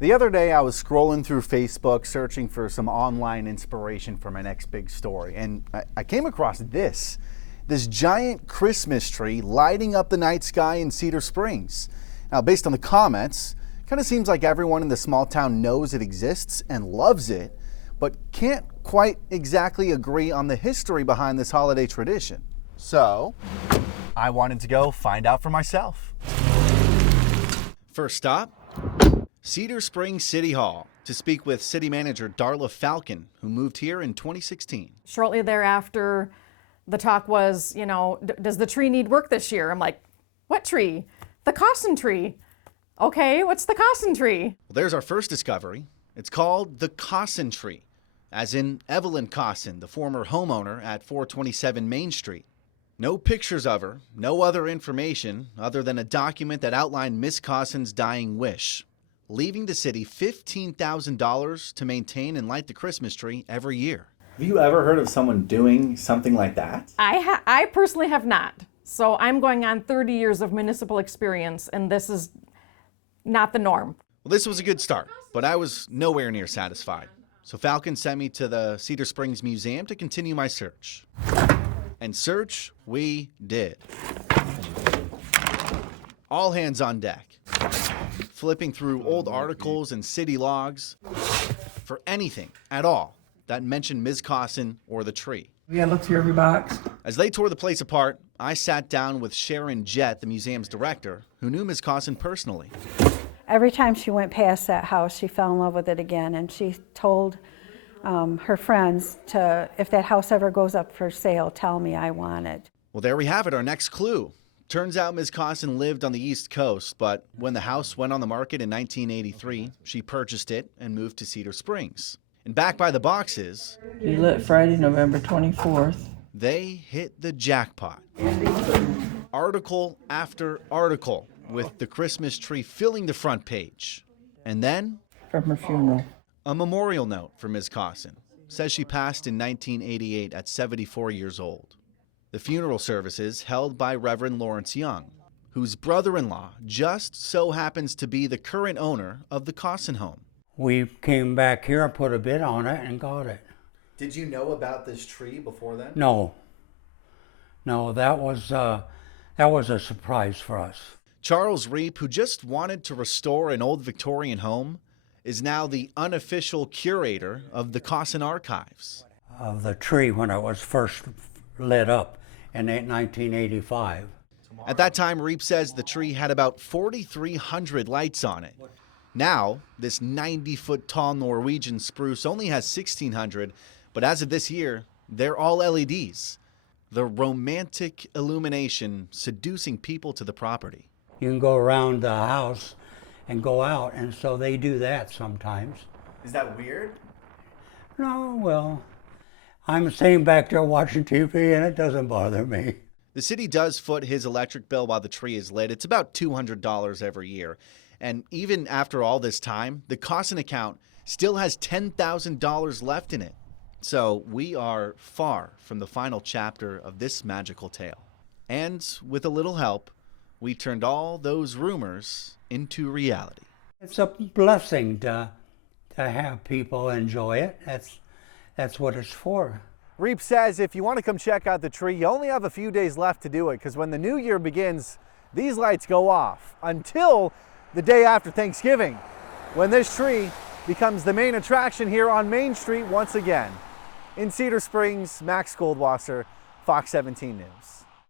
The other day I was scrolling through Facebook searching for some online inspiration for my next big story, and I came across this giant Christmas tree lighting up the night sky in Cedar Springs. Now, based on the comments, it kind of seems like everyone in the small town knows it exists and loves it, but can't quite exactly agree on the history behind this holiday tradition. So, I wanted to go find out for myself. First stop, Cedar Springs City Hall, to speak with City Manager Darla Falcon, who moved here in 2016. Shortly thereafter, the talk was, does the tree need work this year? I'm like, what tree? The Cossin tree. Okay, what's the Cossin tree? Well, there's our first discovery. It's called the Cossin tree, as in Evelyn Cossin, the former homeowner at 427 Main Street. No pictures of her, no other information other than a document that outlined Miss Cossin's dying wish, leaving the city $15,000 to maintain and light the Christmas tree every year. Have you ever heard of someone doing something like that? I personally have not. So I'm going on 30 years of municipal experience, and this is not the norm. Well, this was a good start, but I was nowhere near satisfied. So Falcon sent me to the Cedar Springs Museum to continue my search. And search we did. All hands on deck. Flipping through old articles and city logs for anything at all that mentioned Ms. Cossin or the tree. Yeah, look through every box. As they tore the place apart, I sat down with Sharon Jett, the museum's director, who knew Ms. Cossin personally. Every time she went past that house, she fell in love with it again, and she told her friends to, if that house ever goes up for sale, tell me, I want it. Well, there we have it, our next clue. Turns out Ms. Cossin lived on the East Coast, but when the house went on the market in 1983, she purchased it and moved to Cedar Springs. And back by the boxes, She lit Friday, November 24th. they hit the jackpot. Article after article with the Christmas tree filling the front page. And then From her funeral. a memorial note for Ms. Cossin. Says she passed in 1988 at 74 years old. The funeral services held by Reverend Lawrence Young, whose brother-in-law just so happens to be the current owner of the Cossin home. We came back here and put a bid on it and got it. Did you know about this tree before then? No, that was a surprise for us. Charles Reap, who just wanted to restore an old Victorian home, is now the unofficial curator of the Cossin archives. Of the tree when it was first lit up in 1985. At that time, Reap says the tree had about 4,300 lights on it. Now, this 90-foot tall Norwegian spruce only has 1,600, but as of this year, they're all LEDs. The romantic illumination seducing people to the property. You can go around the house and go out, and so they do that sometimes. Is that weird? No, well, I'm sitting back there watching TV and it doesn't bother me. The city does foot his electric bill while the tree is lit. It's about $200 every year. And even after all this time, the Cossin account still has $10,000 left in it. So we are far from the final chapter of this magical tale. And with a little help, we turned all those rumors into reality. It's a blessing to have people enjoy it. That's what it's for. Reap says if you want to come check out the tree, you only have a few days left to do it, because when the new year begins, these lights go off until the day after Thanksgiving, when this tree becomes the main attraction here on Main Street once again. In Cedar Springs, Max Goldwasser, Fox 17 News.